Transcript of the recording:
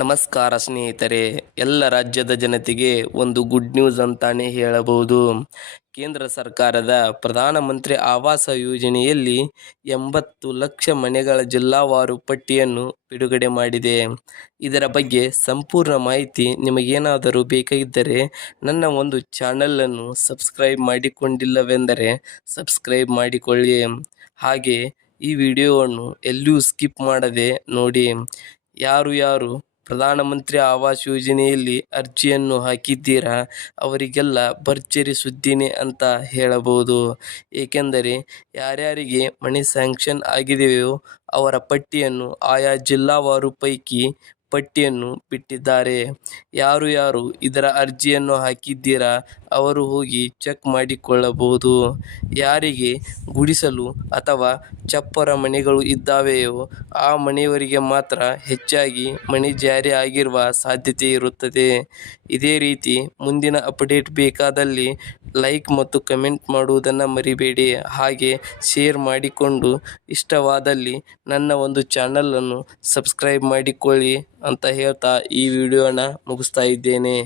ನಮಸ್ಕಾರ ಸ್ನೇಹಿತರೆ, ಎಲ್ಲ ರಾಜ್ಯದ ಜನತೆಗೆ ಒಂದು ಗುಡ್ ನ್ಯೂಸ್ ಅಂತಾನೆ ಹೇಳಬಹುದು. ಕೇಂದ್ರ ಸರ್ಕಾರದ ಪ್ರಧಾನಮಂತ್ರಿ ಆವಾಸ ಯೋಜನೆಯಲ್ಲಿ ಎಂಬತ್ತು ಲಕ್ಷ ಮನೆಗಳ ಜಿಲ್ಲಾವಾರು ಪಟ್ಟಿಯನ್ನು ಬಿಡುಗಡೆ ಮಾಡಿದೆ. ಇದರ ಬಗ್ಗೆ ಸಂಪೂರ್ಣ ಮಾಹಿತಿ ನಿಮಗೇನಾದರೂ ಬೇಕಾಗಿದ್ದರೆ ನನ್ನ ಒಂದು ಚಾನಲನ್ನು ಸಬ್ಸ್ಕ್ರೈಬ್ ಮಾಡಿಕೊಂಡಿಲ್ಲವೆಂದರೆ ಸಬ್ಸ್ಕ್ರೈಬ್ ಮಾಡಿಕೊಳ್ಳಿ. ಹಾಗೆ ಈ ವಿಡಿಯೋವನ್ನು ಎಲ್ಲಿಯೂ ಸ್ಕಿಪ್ ಮಾಡದೆ ನೋಡಿ. ಯಾರು ಯಾರು ಪ್ರಧಾನಮಂತ್ರಿ ಆವಾಸ್ ಯೋಜನೆಯಲ್ಲಿ ಅರ್ಜಿಯನ್ನು ಹಾಕಿದ್ದೀರಾ? ಅವರಿಗೆಲ್ಲ ಭರ್ಜರಿ ಸುದ್ದಿನೇ ಅಂತ ಹೇಳಬಹುದು. ಏಕೆಂದರೆ ಯಾರ್ಯಾರಿಗೆ ಮನೆ ಸ್ಯಾಂಕ್ಷನ್ ಆಗಿದೆಯೋ ಅವರ ಪಟ್ಟಿಯನ್ನು ಆಯಾ ಜಿಲ್ಲಾವಾರು ಪೈಕಿ ಪಟ್ಟಿಯನ್ನು ಬಿಟ್ಟಿದ್ದಾರೆ. ಯಾರು ಯಾರು ಇದರ ಅರ್ಜಿಯನ್ನು ಹಾಕಿದ್ದೀರಾ? ಅವರು ಹೋಗಿ ಚೆಕ್ ಮಾಡಿಕೊಳ್ಳಬಹುದು. ಯಾರಿಗೆ ಗುಡಿಸಲು ಅಥವಾ ಚಪ್ಪರ ಮನೆಗಳು ಇದ್ದಾವೆಯೋ ಆ ಮನೆಯವರಿಗೆ ಮಾತ್ರ ಹೆಚ್ಚಾಗಿ ಮನೆ ಜಾರಿ ಆಗಿರುವ ಸಾಧ್ಯತೆ ಇರುತ್ತದೆ. ಇದೇ ರೀತಿ ಮುಂದಿನ ಅಪ್ಡೇಟ್ ಬೇಕಾದಲ್ಲಿ ಲೈಕ್ ಮತ್ತು ಕಮೆಂಟ್ ಮಾಡುವುದನ್ನು ಮರಿಬೇಡಿ. ಹಾಗೆ ಶೇರ್ ಮಾಡಿಕೊಂಡು ಇಷ್ಟವಾದಲ್ಲಿ ನನ್ನ ಒಂದು ಚಾನಲನ್ನು ಸಬ್ಸ್ಕ್ರೈಬ್ ಮಾಡಿಕೊಳ್ಳಿ ಅಂತ ಹೇಳ್ತಾ ಈ ವಿಡಿಯೋನ ಮುಗಿಸ್ತಾ ಇದ್ದೇನೆ.